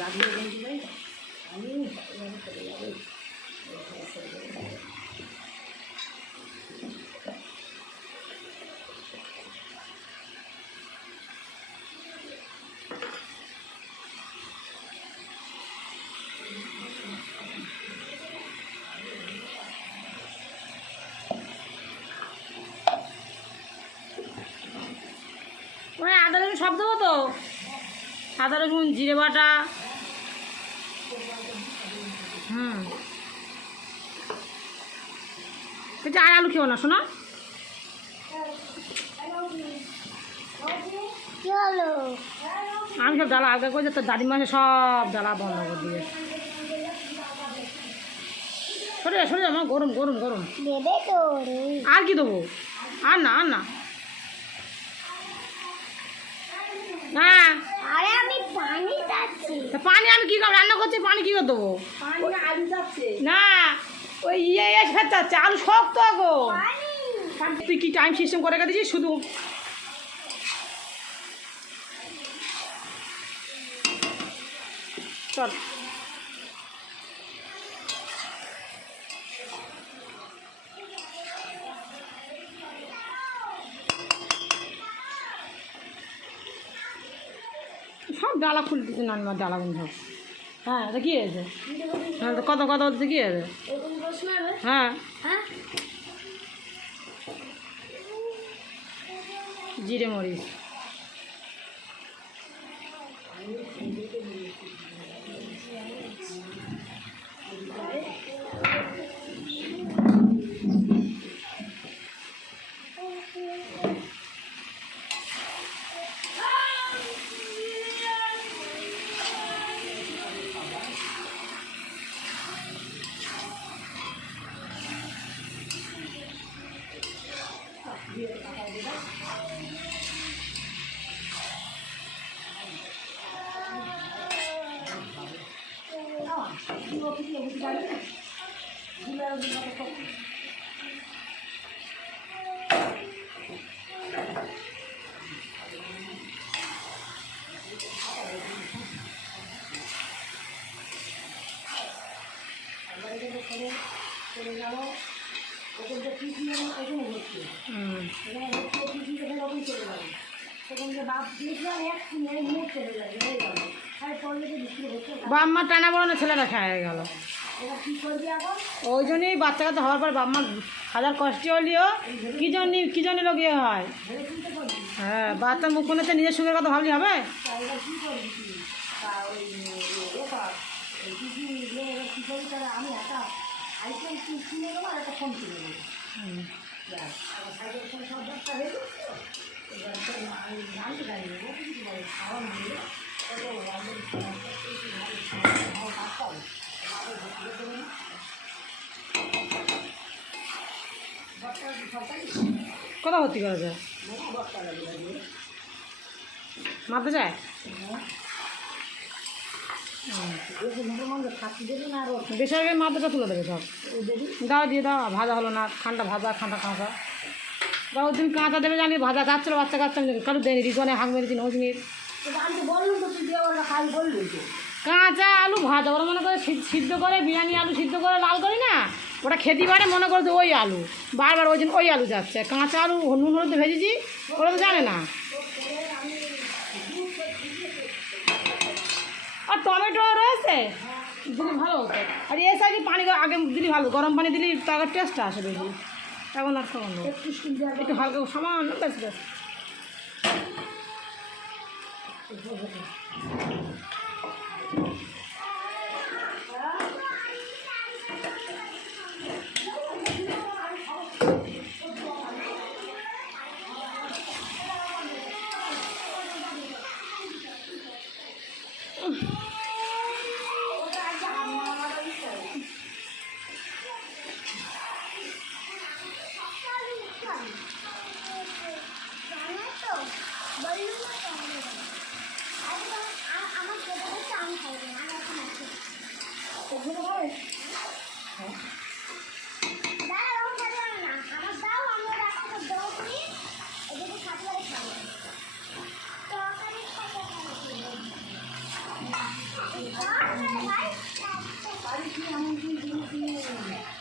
লাগবে আমি চলে যাবো। ওই আদা রসুন সব দেবো তো, আদা রসুন জিরে বাটা। এটা আর আলু খেও না শোনা। আমি সব ডালা আগে করে তোর দাদি মাসে সব ডালা বন্ধ করে দিয়ে সরে যা সরে যা, আমার গরম গরম গরম। আর কি দেবো? আর না আর না হ্যাঁ। পানি আমি কি করে রান্না করছি, পানি কি করে দেবো? না ওই ইয়ে খেতে যাচ্ছে, আলু শক্ত গো। তুই কি টাইম সিস্টেম করে রেখে দিয়েছিস শুধু? চল সব ডালা খুলে দিচ্ছে না, আমার ডালা বন্ধ। হ্যাঁ এটা কী হয়েছে? হ্যাঁ তো কত কথা বলতে কী হয়েছে? হ্যাঁ জিরে মরিচ বাম্মার টানা বড়ানো ছেলেটা খেয়ে গেল। ওই জন্যই বাচ্চা কাচ্চা হওয়ার পর বাম্মার হাজার কষ্ট হলেও কী জন্য লোক ইয়ে হয়। হ্যাঁ বাচ্চার মুখ কোনেতে নিজের সুখের কথা ভাবলি হবে? আমি একটা আইফোন কিনে দেবো আর একটা ফোন কিনে দেবো। কথা ভর্তি করা যায় মারতে যায়। বেসরকারি মাথাটা তুলে দেবে সব। দাও দিয়ে দাও, ভাজা হলো না, ঠান্ডা ভাজা ঠান্ডা কাঁচা দাও। তুমি কাঁচা দেবে জানি, ভাজা চাচ্ছিল বাচ্চা কাচ্চা কারো দেয়নি, রিজনে হাঁক মেরেছি নজনির। কাঁচা আলু ভাজা ওরা মনে করে সিদ্ধ করে, বিরিয়ানি আলু সিদ্ধ করে লাল করি না, ওটা খেতে পারে মনে করছে ওই আলু, বারবার ওই জন্য ওই আলু যাচ্ছে। কাঁচা আলু নুন হলুদ ভেজেছি, ওরা তো জানে না। আর টমেটো রয়েছে দিলে ভালো হতো। আর এ সাইডে পানি আগে দিলে ভালো, গরম পানি দিলে তার টেস্টটা আসে বেশি। এখন আর খাওয়ানো একটু হালকা সামান্য বেশ বেশ। বাড়ি কি এমন কি জিনিস নিয়ে